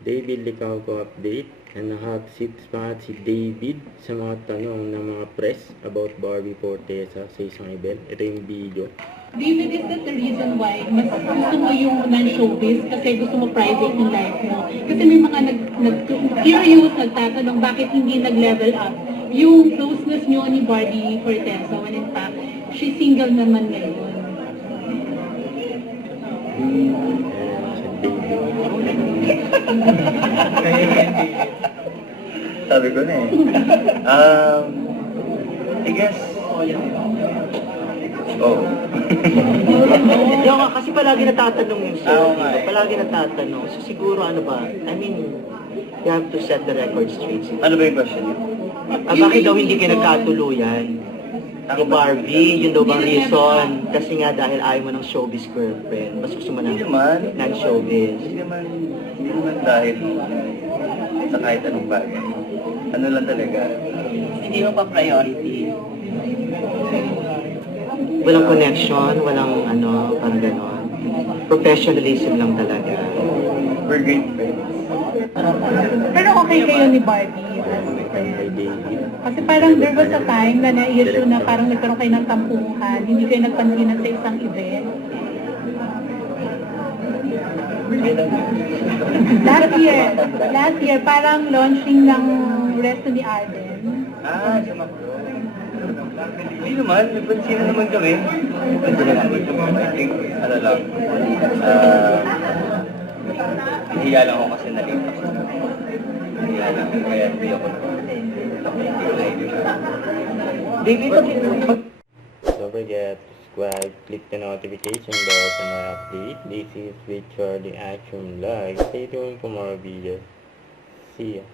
David Licauco update. Na-hot seat spot si David sa mga tanong ng mga press about Barbie Fortesa sa isang event. Ito yung video. David, is that the reason why mas gusto mo yung non-showbiz kasi gusto mo private yung life mo? Kasi may mga curious, nagtatanong bakit hindi nag-level up yung closeness nyo ni Barbie Fortesa when in fact, she's single naman ngayon. Sabi ko na eh. I guess, Yung nga, kasi palagi natatanong yung sir. Oo nga eh. Palagi natatanong. So siguro ano ba, I mean, you have to set the record straight. ano ba yung question niyo? Bakit daw hindi kayo nagkatuluyan? Ni Barbie, yun daw bang reason? Kasi nga dahil ayaw mo ng showbiz girlfriend. Mas gusto mo ng Hindi naman. non-showbiz. Hindi naman dahil sa kahit anong bagay. Ano lang talaga. Hindi mo pa priority. Walang connection, walang ano, parang gano'n. Professionalism lang talaga. We're great friends. Pero okay kayo ni Barbie as friend? Kasi parang there was a time na na-issue na parang nagkaroon kayo ng tampuhan, hindi kayo nagpansinan sa isang event. Last year, parang launching ng resto ni Arden. Sa Macdo. Hindi naman, nagpansinan naman kami. I think, ano lang, hiya lang ako kasi nalate ako. Hiya lang, kaya hindi ako David, Don't forget to subscribe, click the notification bell for my update. This is Richard the Action Live. Stay tuned for more videos. See ya.